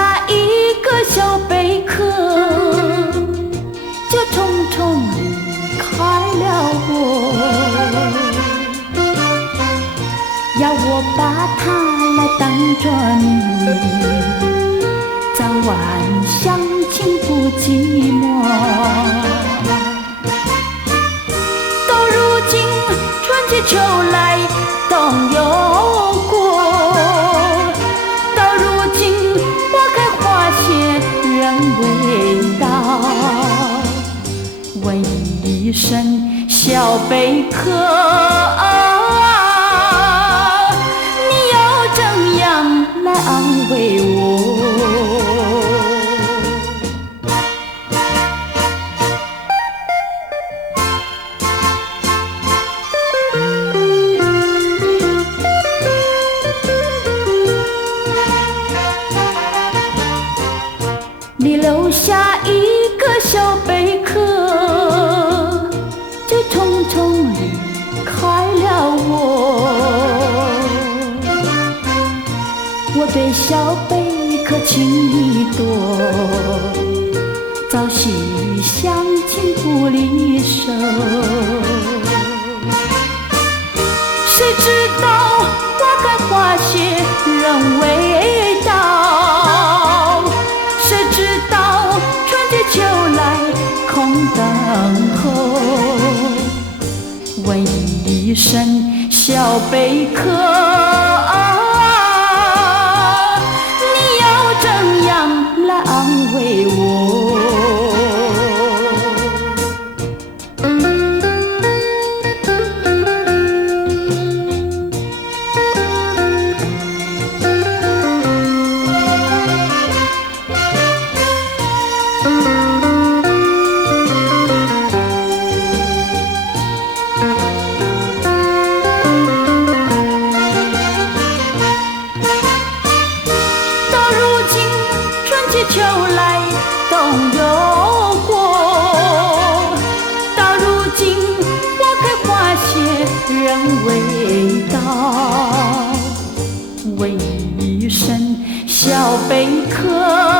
下一个小贝壳，就匆匆离开了我。要我把它来当作你，早晚相亲不寂寞。到如今春去秋来冬有过，到如今花开花谢人未到，问一声小贝壳，你要怎样来安慰我？你留下一个小贝壳，就匆匆离开了我。我对小贝壳情意多，朝夕相亲不离手。谁知道花开花谢人未到，谁知道春去秋来空等候。问一声小贝壳，你要怎样来安慰我？秋来冬有过，到如今花开花谢人未到，问一声小贝壳。